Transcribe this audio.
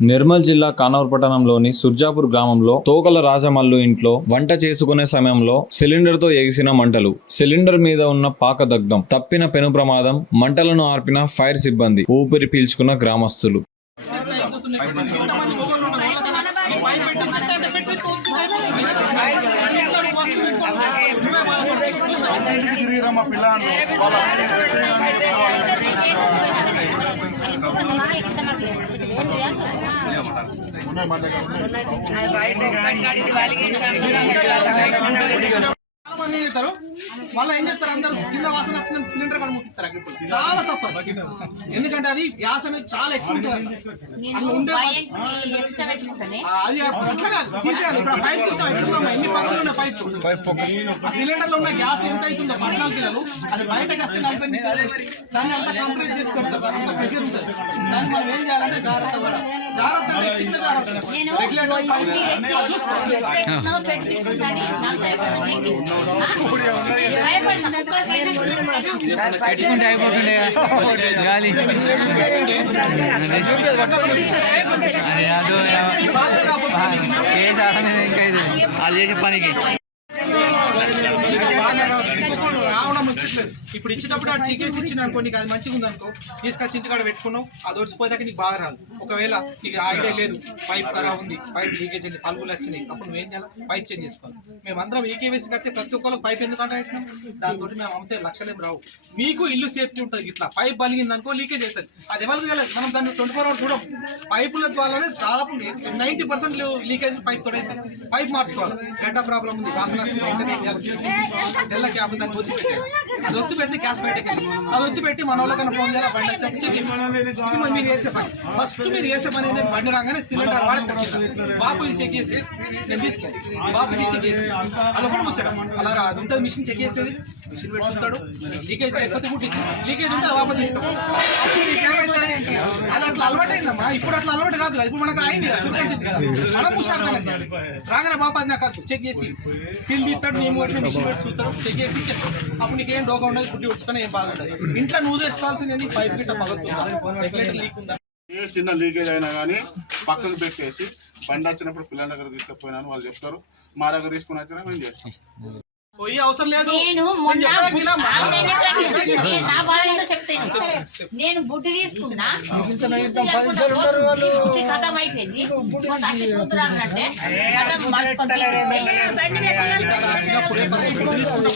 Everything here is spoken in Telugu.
నిర్మల్ జిల్లా కానూర్ పట్టణంలోని సుర్జాపూర్ గ్రామంలో తోకల రాజమల్లు ఇంట్లో వంట చేసుకునే సమయంలో సిలిండర్ తో ఎగిసిన మంటలు. సిలిండర్ మీద ఉన్న పాక దగ్ధం. తప్పిన పెను ప్రమాదం. మంటలను ఆర్పిన ఫైర్ సిబ్బంది. ఊపిరి పీల్చుకున్న గ్రామస్తులు. మళ్ళీ ఏం చేస్తారు, అందరూ కింద వాసన సిలిండర్ కూడా ముట్టిస్తారు. చాలా తప్పు, ఎందుకంటే అది గ్యాస్ అనేది చాలా ఎక్కువ ఉంటుంది. అది అట్లా తీసేయాలి. ఇప్పుడు పైప్ సిస్టమ్ ఎట్లున్నామో ఎన్ని పనులు ఉన్నాయి పైప్ సిలిండర్ లో ఉన్న గ్యాస్ ఎంత అవుతుందో 14 కిలోలు అది బయటకు వస్తే 40 దాన్ని అంతా కంప్లీట్ చేసుకుంటారు. అంత ప్రెషర్ ఉంటుంది. దాన్ని మనం ఏం చేయాలంటే జాగ్రత్త కూడా జాగ్రత్త అంటే చిన్న జాగ్రత్త గాలి వాళ్ళు చేసే పనికి రావడం ముచ్చట్లేదు. ఇప్పుడు ఇచ్చినప్పుడు అది చికెన్స్ ఇచ్చిన అనుకో, నీకు అది మంచిగా ఉంది అనుకో, తీసుకొచ్చి ఇంటికాడ పెట్టుకున్నావు, అది ఒడిసిపోయాక నీకు బాధ రాదు. ఒకవేళ నీకు ఐడియా లేదు, పైప్ ఖరాబ్ ఉంది, పైప్ లీకేజ్ అయింది, పలుగులు వచ్చినాయి, అప్పుడు నువ్వేం చేయాలి? పైప్ చేంజ్ చేసుకోవాలి. మేమందరం ఈకేవేసి కడితే ప్రతి ఒక్కరికి పైప్ ఎందుకు అంటే దాంతో మేము అమ్మితే లక్షలేం రావు. మీకు ఇల్లు సేఫ్టీ ఉంటుంది. ఇట్లా పైప్ బలిగింది అనుకో లీకేజ్ అవుతుంది. అది ఎవరికి తెలియదు. మనం దాన్ని 24 hours చూడం. పైపుల ద్వారానే దాదాపు 90% లీకేజ్ పైప్ తోడే. పైప్ మార్చుకోవాలి. గడ్డ ప్రాబ్లం ఉంది, వాసన వచ్చింది, వెంటనే తెల్ల క్యాప్ దాన్ని ఒత్తి పెట్టాలి. అది ఒత్తి పెడితే గ్యాస్ బయటకి వెళ్ళి అది ఒత్తి పెట్టి మన వాళ్ళకన్నా ఫోన్ చేయాలి. బండి చెక్ మీరు వేసే పని. ఫస్ట్ మీరు వేసే పని ఏంటంటే బండి రాగానే సిలిండర్ వాడే బాబు ఇది చెక్ చేసి నేను తీసుకోవాలి. బాబు ఇది చెక్ చేసి అదొకటి ముచ్చడం అలా అది ఉంటుంది. మిషన్ చెక్ చేసేది, మిషన్ పెట్టుకుంటాడు. లీకేజ్ అయిపోతే ముట్టించి లీకేజ్ ఉంటే అది వాపస్ తీసుకో. ఏమైతే అది అట్లా అలవాటు అయిందమ్మా. ఇప్పుడు అట్లా అలవాటు కాదు. ఇప్పుడు మనకు అయింది కదా, సుఖించింది కదా, మనం హుషారుగానే రాగానే బాబు అది నాకు చెక్ చేసి సీల్ తీస్తాడు. నేను వచ్చిన మిషన్ పెట్టి చూస్తాడు, చెక్ చేసి ఇచ్చాడు. అప్పుడు నీకేం డోగా ఉండదు, పుట్టి ఉడుచుకొని ఏం బాధ ఉండదు. ఇంట్లో నువ్వు తెచ్చుకోవాల్సింది పైప్ గిట్ట పగులుతుందా, రెగ్యులేటర్ లీక్ ఉందా. ఏ చిన్న లీకేజ్ అయినా కానీ పక్కకు పెట్టేసి బండి వచ్చినప్పుడు పిల్లల దగ్గర తీసుకుపోయినాను వాళ్ళు చెప్తారు. మా దగ్గర తీసుకుని వచ్చినా మేము చేస్తాం. పోయి అవసరం లేదు. నేను బుడ్డి తీసుకున్నా, ఖతం అయిపోయింది.